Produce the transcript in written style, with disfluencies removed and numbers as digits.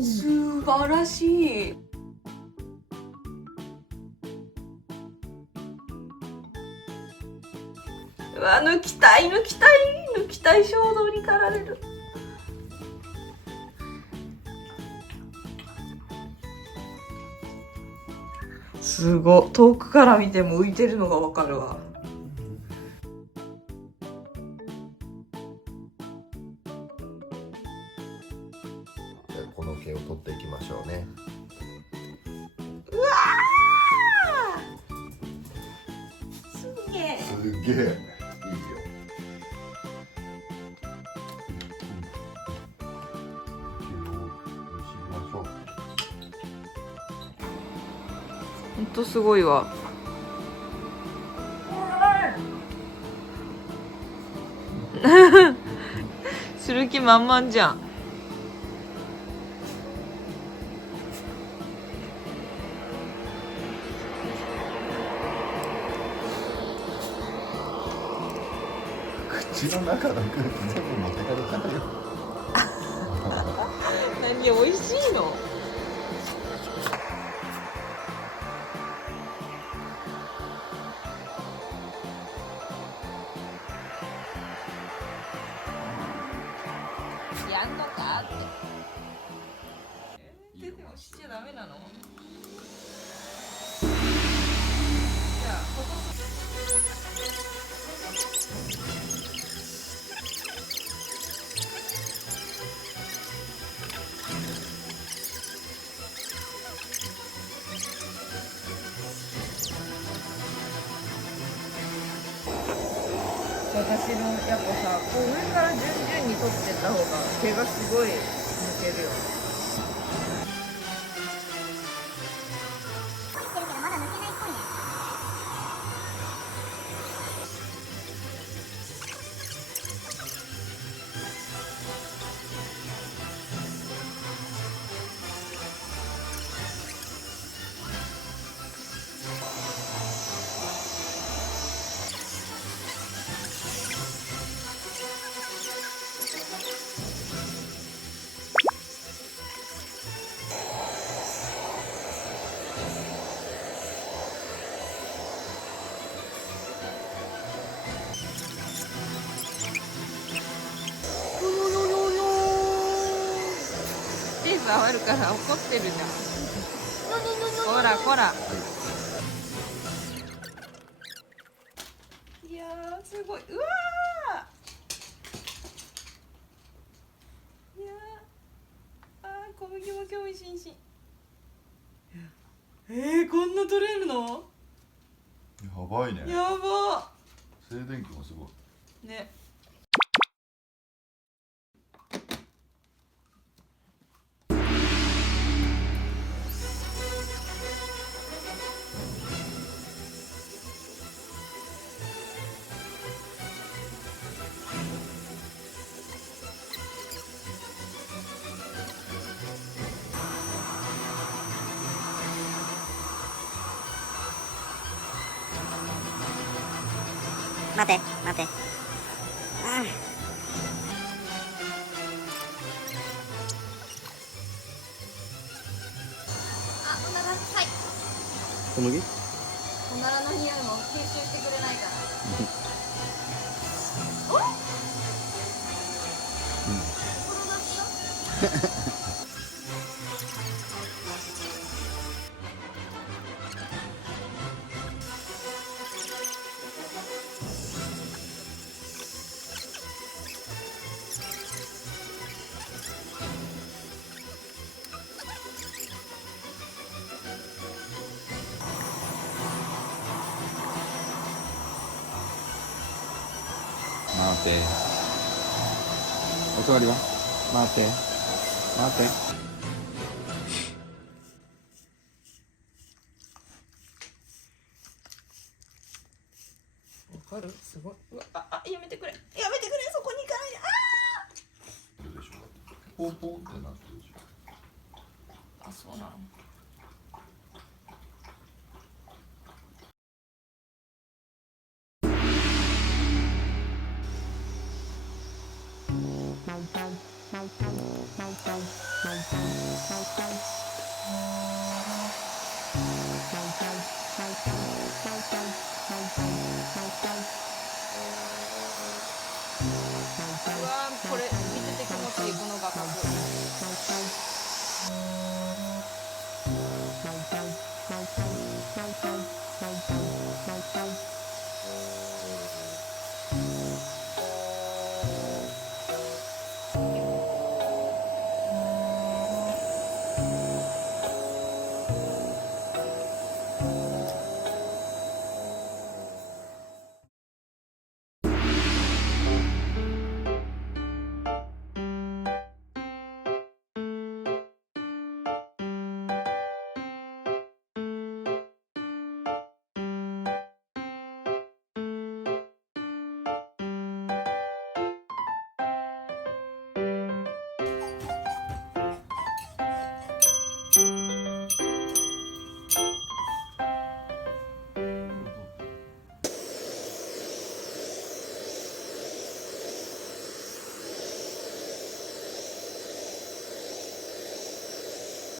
素晴らしい。うわ、抜きたい衝動に駆られる。すごい、遠くから見ても浮いてるのがわかるわ。この毛を取っていきましょうね。うわー、すげえ。すげえいいよ。ほんとすごいわ。する気満々じゃん。口の中の空気全部持ってかれちゃうよ。何、美味しいの？やんのかって。手でもしちゃダメなの？じゃあここ。私のやっぱさ、こう上から順々に取ってった方が毛がすごい抜けるよね。チーズあるから怒ってるじゃん。こらこら。いやーすごい。うわー。いやー、小麦も興味津々。こんな取れるの？やばいね。やば。静電気もすごい。ね。待て待て。あおならはい。小麦？おならの匂いも吸収してくれないから。お？転がった？待て。お座りは？待て。待て。わかる？すごい。うわ、やめてくれ。やめてくれ。そこに行かないで。でしょ。ポンポンってなってるでしょ。そうなの。うわー、これ見てて気持ちいい、この画角。